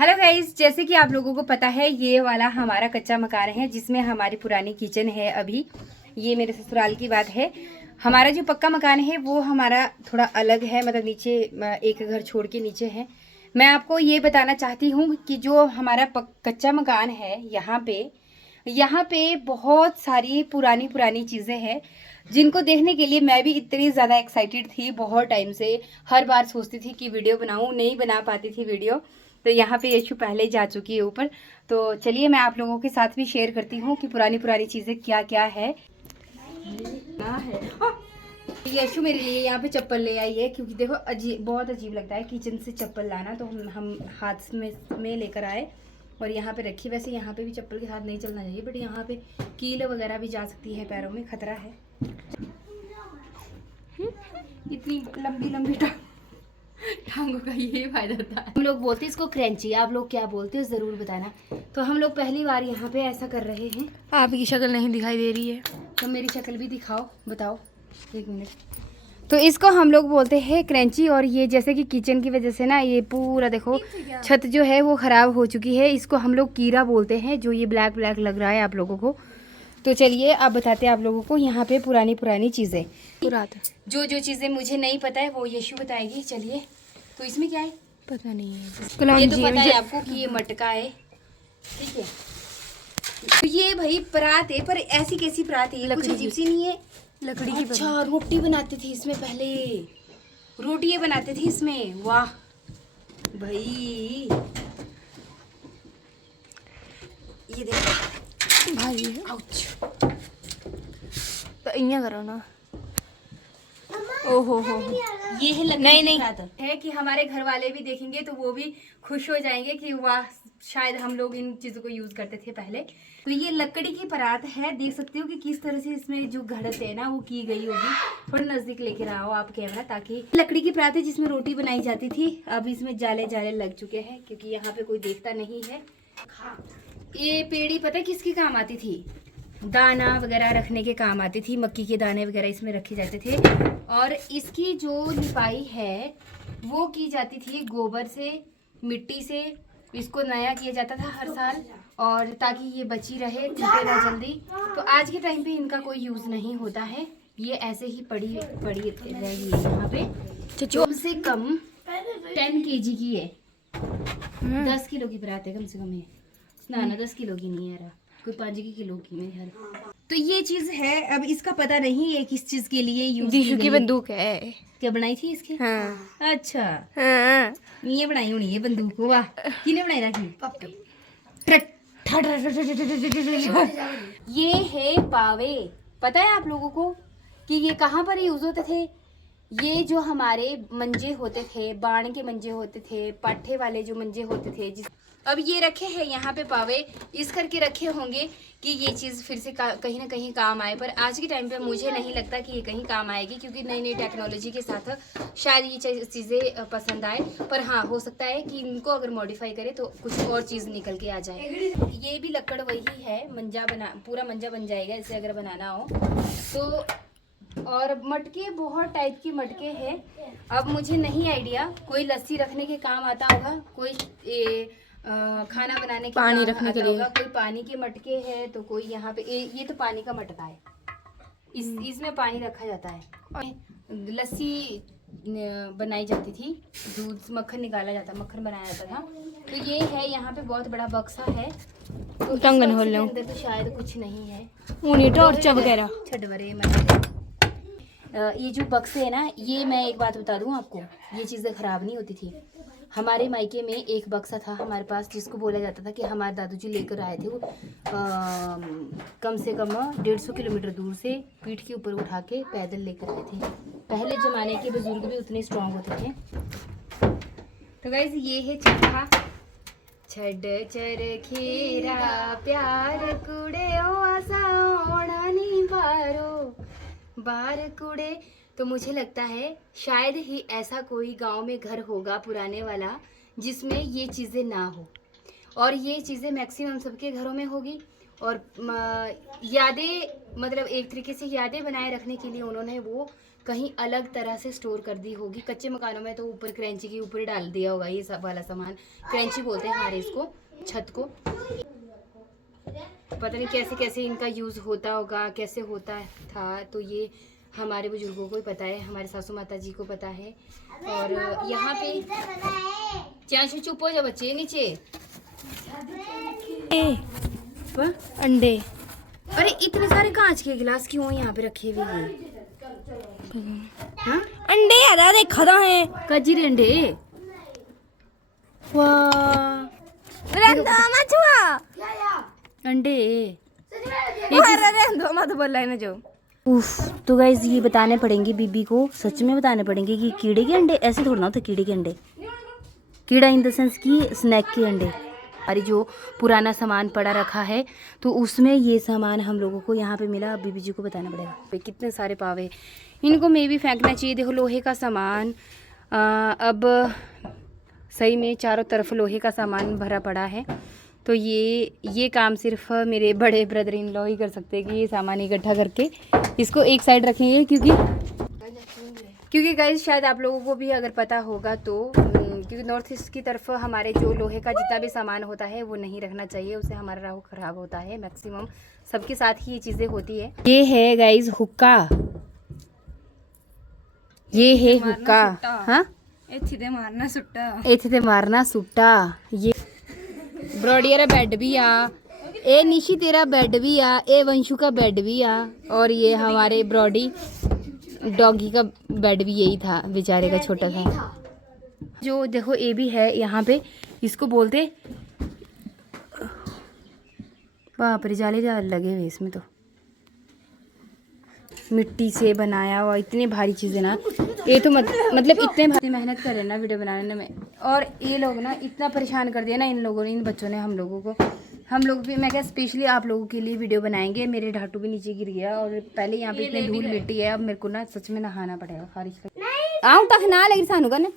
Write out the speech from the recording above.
Hello guys, जैसे कि आप लोगों को पता है ये वाला हमारा कच्चा मकान है जिसमें हमारी पुरानी किचन है। अभी ये मेरे ससुराल की बात है। हमारा जो पक्का मकान है वो हमारा थोड़ा अलग है, मतलब नीचे एक घर छोड़ के नीचे है। मैं आपको ये बताना चाहती हूँ कि जो हमारा कच्चा मकान है यहाँ पे बहुत सारी पुरानी पुरानी चीज़ें हैं जिनको देखने के लिए मैं भी इतनी ज़्यादा एक्साइटेड थी। बहुत टाइम से हर बार सोचती थी कि वीडियो बनाऊँ, नहीं बना पाती थी वीडियो। तो यहाँ पे यशु पहले जा चुकी है ऊपर। तो चलिए मैं आप लोगों के साथ भी शेयर करती हूँ कि पुरानी पुरानी चीज़ें क्या क्या है। यशु मेरे लिए यहाँ पे चप्पल ले आई है क्योंकि देखो बहुत अजीब लगता है किचन से चप्पल लाना, तो हम हाथ में लेकर आए और यहाँ पे रखी। वैसे यहाँ पे भी चप्पल के साथ नहीं चलना चाहिए, बट यहाँ पे कील वगैरह भी जा सकती है, पैरों में खतरा है। इतनी लंबी लंबी टांगों का ये फायदा होता है। हम लोग बोलते हैं इसको क्रंची, आप लोग क्या बोलते हो जरूर बताना। तो हम लोग पहली बार यहाँ पे ऐसा कर रहे हैं। आपकी शक्ल नहीं दिखाई दे रही है तो मेरी शक्ल भी दिखाओ, बताओ 1 मिनट। तो इसको हम लोग बोलते हैं क्रंची। और ये जैसे कि किचन की वजह से ना ये पूरा देखो छत जो है वो खराब हो चुकी है। इसको हम लोग कीरा बोलते हैं, जो ये ब्लैक ब्लैक लग रहा है आप लोगों को। तो चलिए अब बताते हैं आप लोगों को यहाँ पे पुरानी पुरानी चीज़ें। जो चीज़ें मुझे नहीं पता है वो यशु बताएगी। चलिए, तो इसमें क्या है पता नहीं है। ये तो पता है आपको कि ये मटका है, ठीक है। तो ये भाई परात है, पर ऐसी कैसी परात है, कुछ अजीब सी नहीं है। लकड़ी की अच्छा, रोटी बनाते थे इसमें पहले, रोटियां बनाते थे इसमें। वाह भाई, ये देखो भारी है। आउच। तो इन्या करो ना। ओहो हो ये है लकड़ी की परात है कि हमारे घर वाले भी देखेंगे तो वो भी खुश हो जाएंगे कि वाह, शायद हम लोग इन चीजों को यूज करते थे पहले। तो ये लकड़ी की परात है, देख सकते हो कि किस तरह से इसमें जो घड़त है ना वो की गई होगी। थोड़ा नजदीक लेके आओ आप कैमरा, ताकि लकड़ी की परात है जिसमें रोटी बनाई जाती थी। अब इसमें जाले जाले लग चुके हैं क्योंकि यहाँ पे कोई देखता नहीं है। ये पेड़ी पता है किसकी काम आती थी? दाना वगैरह रखने के काम आती थी, मक्की के दाने वगैरह इसमें रखे जाते थे। और इसकी जो लिपाई है वो की जाती थी गोबर से, मिट्टी से। इसको नया किया जाता था हर साल, और ताकि ये बची रहे, टूटे ना जल्दी। तो आज के टाइम पे इनका कोई यूज़ नहीं होता है, ये ऐसे ही पड़ी रहेगी यहाँ पे। कम से कम 10 kg की है, 10 किलो की परात है कम से कम। ये ना 10 किलो की नहीं है यार, कोई 5 किलो की मेरे ख्याल। तो ये चीज है, अब इसका पता नहीं है किस चीज के लिए यूज की बंदूक है। क्या बनाई थी इसकी? हाँ। अच्छा, हाँ। ये बनाई होनी है बंदूक। वाह, किने बनाई रखी? ये है पावे। पता है आप लोगों को कि ये कहाँ पर यूज होते थे? ये जो हमारे मंजे होते थे, बाण के मंजे होते थे, पाठे वाले जो मंजे होते थे, अब ये रखे हैं यहाँ पे पावे इस करके रखे होंगे कि ये चीज़ फिर से कहीं ना कहीं काम आए। पर आज के टाइम पे मुझे नहीं लगता कि ये कहीं काम आएगी, क्योंकि नई नई टेक्नोलॉजी के साथ शायद ये चीज़ें पसंद आए। पर हाँ, हो सकता है कि इनको अगर मॉडिफाई करे तो कुछ और चीज़ निकल के आ जाए। ये भी लकड़ वही है, मंजा पूरा मंजा बन जाएगा इसे अगर बनाना हो तो। और मटके बहुत टाइप की मटके हैं। अब मुझे नहीं आइडिया, कोई लस्सी रखने के काम आता होगा, कोई खाना बनाने के पानी काम रखने आता के लिए होगा, कोई पानी के मटके हैं, तो कोई यहाँ पे ये तो पानी का मटका है। इसमें पानी रखा जाता है। लस्सी बनाई जाती थी, दूध से मक्खन निकाला जाता, मक्खन बनाया जाता था। तो ये है यहाँ पे बहुत बड़ा बक्सा है। तो इस टंगन बक्से के अंदर तो शायद कुछ नहीं है, ऊनी टॉर्च वगैरह। छटवरे ये जो बक्से है ना, ये मैं एक बात बता दूं आपको, ये चीज़ें ख़राब नहीं होती थी। हमारे मायके में एक बक्सा था हमारे पास, जिसको बोला जाता था कि हमारे दादूजी लेकर आए थे वो कम से कम 150 किलोमीटर दूर से पीठ के ऊपर उठा के पैदल लेकर आए थे। पहले ज़माने के बुजुर्ग भी उतने स्ट्रांग होते थे। तो गाइस, ये है चरखा। छड़ चरखेरा प्यार कुड़े ओ आसा ओढ़ानी बार कुड़े। तो मुझे लगता है शायद ही ऐसा कोई गांव में घर होगा पुराने वाला जिसमें ये चीज़ें ना हो, और ये चीज़ें मैक्सिमम सबके घरों में होगी। और यादें, मतलब एक तरीके से यादें बनाए रखने के लिए उन्होंने वो कहीं अलग तरह से स्टोर कर दी होगी। कच्चे मकानों में तो ऊपर क्रैंची के ऊपर ही डाल दिया होगा ये सब वाला सामान। क्रैंची बोलते हैं हमारे इसको, छत को। पता नहीं कैसे कैसे इनका यूज़ होता होगा, कैसे होता था, तो ये हमारे बुजुर्गों को ही पता है, हमारे सासू माता जी को पता है। और यहाँ पे चाचू चुप हो जा बच्चे, नीचे अंडे। अरे इतने सारे कांच के गिलास क्यों यहाँ पे रखे हुए हैं? हाँ? अंडे यार देखा था है कजीरे अंडे। वाह रंदो मत छुआ अंडे। रंदो मत बोल रहा है ना जो। उफ, तो गाइज ये बताने पड़ेंगे बीबी को, सच में बताने पड़ेंगे कि कीड़े के अंडे ऐसे थोड़ा ना होते। कीड़े के अंडे, कीड़ा इन द सेंस की स्नैक के अंडे। अरे जो पुराना सामान पड़ा रखा है तो उसमें ये सामान हम लोगों को यहाँ पे मिला। अब बीबी जी को बताना पड़ेगा। कितने सारे पावे, इनको मे भी फेंकना चाहिए। देखो लोहे का सामान, अब सही में चारों तरफ लोहे का सामान भरा पड़ा है। तो ये काम सिर्फ मेरे बड़े ब्रदर इन लॉ ही कर सकते हैं कि ये सामान इकट्ठा करके इसको एक साइड रखेंगे। क्योंकि गाइस शायद आप लोगों को भी अगर पता होगा तो क्योंकि नॉर्थ ईस्ट की तरफ हमारे जो लोहे का जितना भी सामान होता है वो नहीं रखना चाहिए, उससे हमारा राहु खराब होता है। मैक्सिमम सबके साथ ही ये चीज़ें होती है। ये है गाइस हुक्का, ये है हुक्का। हाँ मारना सुट्टा इतने मारना सुट्टा। ये ब्रॉडी रा बेड भी आ, ए निशी तेरा बेड भी आ, ए वंशु का बेड भी आ, और ये हमारे ब्रॉडी डॉगी का बेड भी यही था बेचारे का, छोटा सा। जो देखो ये भी है यहाँ पे, इसको बोलते बाप रे, जाले जाल लगे हुए इसमें। तो मिट्टी से बनाया हुआ इतनी भारी चीज़ें ना, ये तो मतलब इतने भारी मेहनत कर रहे हैं ना वीडियो बनाने में। और ये लोग ना इतना परेशान कर दिया ना इन लोगों ने, इन बच्चों ने हम लोगों को। हम लोग भी, मैं क्या स्पेशली आप लोगों के लिए वीडियो बनाएंगे। मेरे ढाटू भी नीचे गिर गया और पहले यहाँ पे इतनी धूल मिट्टी है। अब मेरे को ना सच में नहाना पड़ेगा, खारिश आऊँ तक ना लगी सानू का ना।